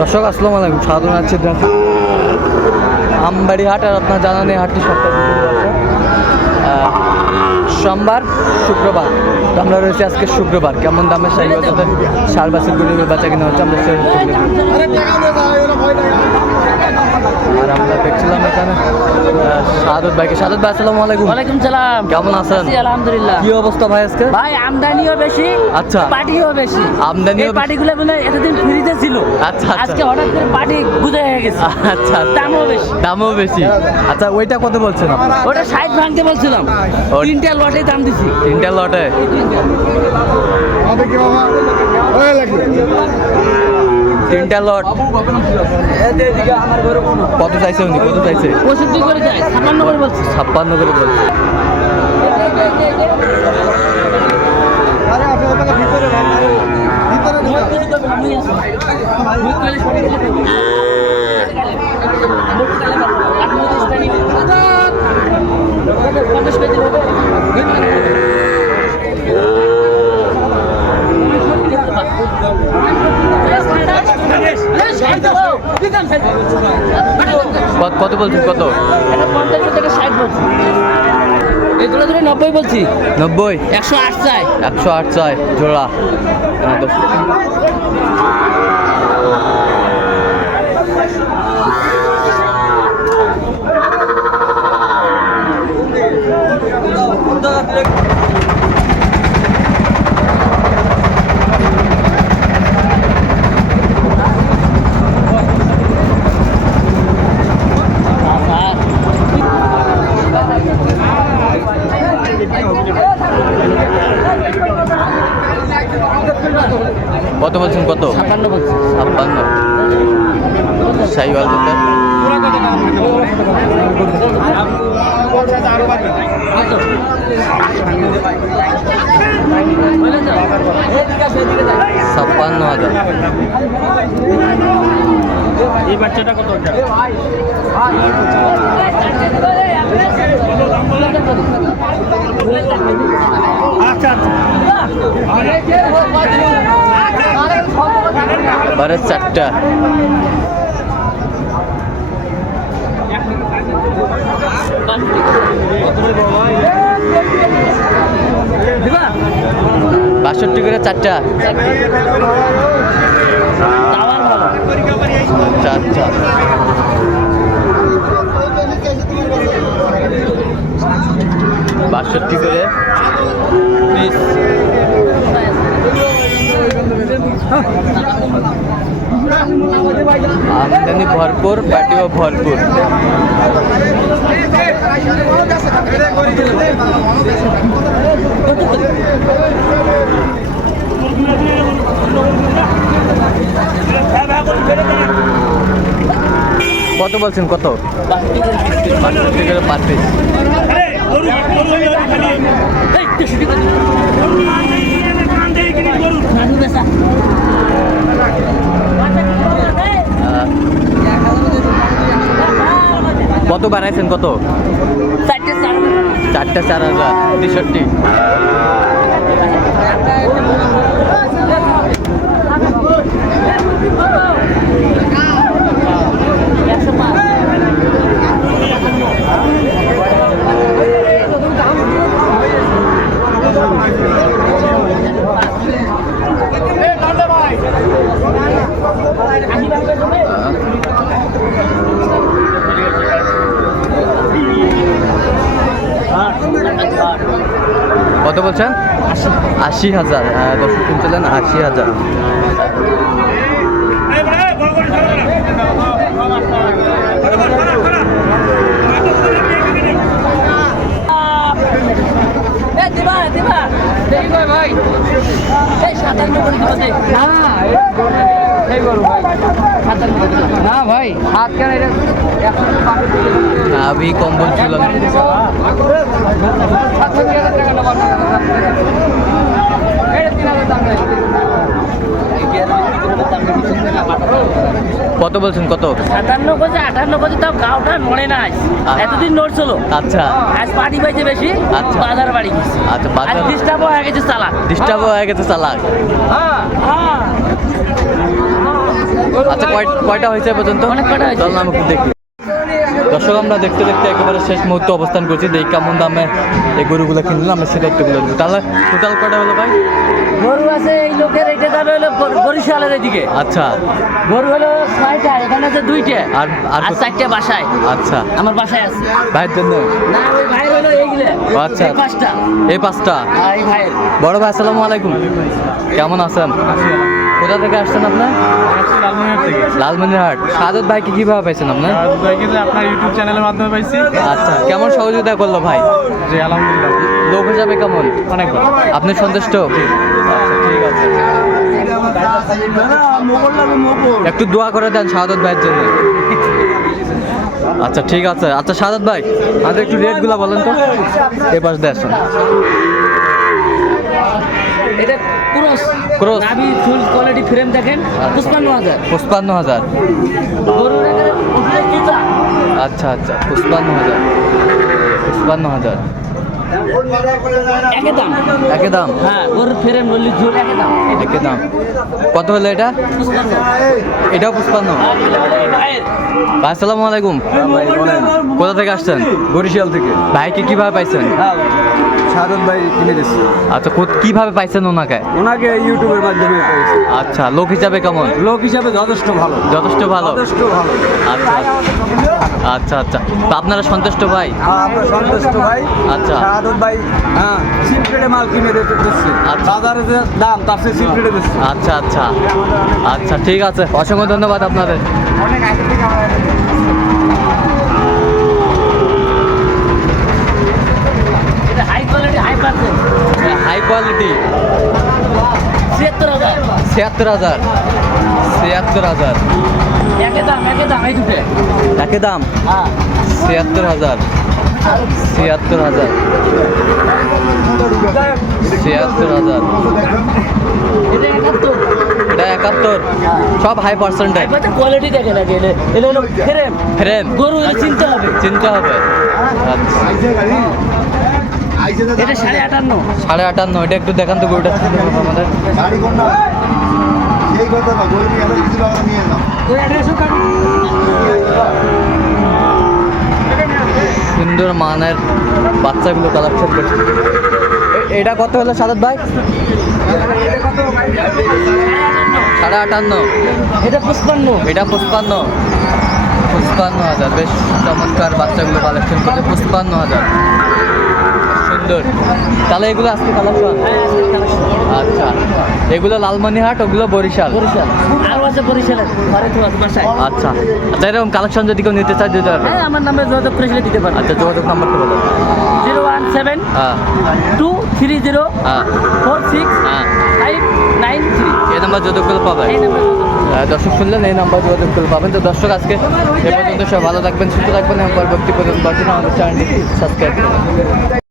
দর্শক, আসসালাম আলাইকুম। স্বাগত আছে আমবাড়ি হাট আর আপনার জানা নেই হাটটি সপ্তাহে সোমবার, শুক্রবার। আমরা রয়েছি আজকে শুক্রবার। কেমন দামে সার বাসের গরিবের বাচ্চা কিনা হচ্ছে, আমরা সাদত ভাইকে। সাদত ভাই আসসালামু আলাইকুম। ওয়ালাইকুম সালাম। কেমন আছেন? আছি, আলহামদুলিল্লাহ। কি অবস্থা ভাই আজকে? ভাই আমদানিও বেশি আচ্ছা। পার্টিও বেশি। বেশি। পার্টিগুলো মানে এতদিন ফ্রিতে ছিল। আচ্ছা, আচ্ছা। আজকে হঠাৎ করে পার্টি গুজে হয়ে গেছে। আচ্ছা আচ্ছা। দামও বেশি। দামও বেশি। আচ্ছা ওইটা কত বলছেন আপনি? ওটা ষাট ভাঙতে বলছিলাম। তিনটা লটে দাম দিছি। তিনটা লটে? তিনটা লট। কত চাইছে উনি? কত চাইছে? পঁয়ষট্টি করে চাই ছাপ্পান্ন করে বলছে। ছাপ্পান্ন করে বলছে। কত কত বলছিস কত? ধরে নব্বই বলছি। নব্বই? একশো আট চাই। একশো আট চাই জোড়া হ্যাঁ, দশ। কত? ছাপ্পান্ন সাইওয়াল দিতে ছাপ্পান্ন হাজার। এই বাচ্চাটা কত বারে চারটা। বাষট্টি করে চারটা। বাষট্টি করে। পিস আমদানি ভরপুর পাটিও ভরপুর। কত বলছেন কত? বাষট্টি করে পার পিস। কত বাড়াইছেন কত? চারটে চার হাজার। তেষট্টি একশো পাঁচ কত বলছেন? আশি। হাজার হ্যাঁ, দর্শক শুনছিলেন আশি হাজার। এই, দিবা, দিবা। দেখি কই ভাই। না ভাই হাত কেন এটা আমি কম বলছিলাম কত বলছেন কত? সাতান্ন কেজি আটান্ন কেজি তাও গাওটা নড়ে নাই এতদিন নড়ছিল আচ্ছা। আজ পার্টি পাইছে বেশি আচ্ছা। বাজার বাড়ি আচ্ছা বাজার ডিস্টার্ব হয়ে গেছে চালা ডিস্টার্ব হয়ে গেছে চালাক। হ্যাঁ। হ্যাঁ। কয়টা হয়েছে পর্যন্ত। অনেক কয়টা হয়েছে। চল না আমি একটু দেখি। দর্শক আমরা দেখতে দেখতে একেবারে শেষ মুহূর্তে অবস্থান করছি। দেখি কেমন দামে এই গরুগুলো কিনলাম আমরা সেটা একটু বলে তাহলে টোটাল কয়টা হলো ভাই? গরু আছে এই লোকের এটা দাম হলো বরিশালের এদিকে। আচ্ছা। গরু হলো ছয়টা এখানে আছে দুইটা। আর আর চারটা বাসায়। আচ্ছা। আমার বাসায় আছে। ভাইয়ের জন্য? না ওই ভাই হলো এইগুলো। আচ্ছা। এই পাঁচটা। এই পাঁচটা? এই ভাইয়ের। বড় ভাই আসসালামু আলাইকুম। কেমন আছেন? কোথা থেকে আসছেন আপনার লালমনিরহাট। সাদত ভাইকে কীভাবে পাইছেন আপনার আপনার ইউটিউব চ্যানেলের মাধ্যমে পাইছি। আচ্ছা কেমন সহযোগিতা করল ভাই? জি আলহামদুলিল্লাহ। লোক হিসাবে কেমন? অনেক ভালো। আপনি সন্তুষ্ট? আচ্ছা, ঠিক আছে। একটু দোয়া করে দেন শাহাদত ভাইয়ের জন্য। আচ্ছা ঠিক আছে। আচ্ছা শাহাদত ভাই আমাদের একটু রেটগুলো বলেন তো। এ পাশ দিয়ে আসুন। এটা ক্রস। Cross। নাভি ফুল কোয়ালিটি ফ্রেম দেখেন পুষ্পান্ন হাজার। পঁচপান্ন হাজার। গরুর একেবারে জুতা। আচ্ছা আচ্ছা পঁচপান্ন হাজার। পঁচপান্ন হাজার। একই দাম। একই দাম? হ্যাঁ ফ্রেম দাম। দাম। কত হলো এটা? পুষ্পান্ন এটাও। ভাই আসসালামু আলাইকুম। কোথা থেকে আসছেন? বরিশাল থেকে। ভাইকে কীভাবে পাইছেন? হ্যাঁ সাদত ভাই কিনে দিচ্ছি আচ্ছা কো- কীভাবে পাইছেন ওনাকে? ওনাকে ইউটিউবের মাধ্যমে পেয়েছি আচ্ছা লোক হিসাবে কেমন? লোক হিসাবে যথেষ্ট ভালো। যথেষ্ট ভালো? যথেষ্ট ভালো। আচ্ছা আচ্ছা। আচ্ছা তো আপনারা সন্তুষ্ট ভাই? হ্যাঁ, আমরা সন্তুষ্ট ভাই। আচ্ছা। সাদত ভাই হ্যাঁ সিলপ্লেটে মাল কিনে দিতে দিচ্ছে। আচ্ছা। বাজারে যে দাম তার চেয়ে সিলপ্লেটে দিচ্ছে আচ্ছা আচ্ছা। আচ্ছা ঠিক আছে। অসংখ্য ধন্যবাদ আপনাদের। এটা high quality high percent high quality ছিয়াত্তর হাজার ছিয়াত্তর হাজার। ছিয়াত্তর হাজার। একই দাম হ্যাঁ। ছিয়াত্তর হাজার। ছিয়াত্তর হাজার। ছিয়াত্তর হাজার। এটা একাত্তর। সব হাই পার্সেন্টেজ কোয়ালিটি দেখে নাকি ফ্রেম ফ্রেম গরু চিনতে হবে। চিনতে হবে। আচ্ছা। এটা সাড়ে আটান্ন। সাড়ে আটান্ন এটা একটু দেখান তো গরুটা। আমাদের সুন্দর মানের বাচ্চাগুলো কালেকশন করছে। এটা কত হলো সাদাত ভাই? সাড়ে আটান্ন। এটা পুষ্পান্ন এটা পঁচপান্ন। পঁচপান্ন হাজার বেশ চমৎকার বাচ্চাগুলো কালেকশন করছে পঁচপান্ন হাজার। সুন্দর। তাহলে এগুলো আজকে কালেকশন? আচ্ছা। এগুলো লালমনিহাট ওগুলো বরিশাল? আরও আছে আচ্ছা। আচ্ছা এরকম কালেকশন যদি কেউ নিতে চায় দিতে পারবে? হ্যাঁ আমার নামে যোগাযোগ করেছিলে দিতে পারবেন আচ্ছা যোগাযোগ নাম্বারটা বলো। জিরো ওয়ান সেভেন হ্যাঁ। টু থ্রি জিরো হ্যাঁ। ফোর সিক্স হ্যাঁ। Five nine three. এই নাম্বার যোগাযোগ করলে পাবে? দর্শক শুনলেন এই নাম্বার যোগাযোগ করলে পাবেন। তো দর্শক আজকে এ পর্যন্ত সব ভালো থাকবেন সুস্থ থাকবেন এবং পরবর্তী পর্যন্ত আমাদের চ্যানেলটি সাবস্ক্রাইব করবেন।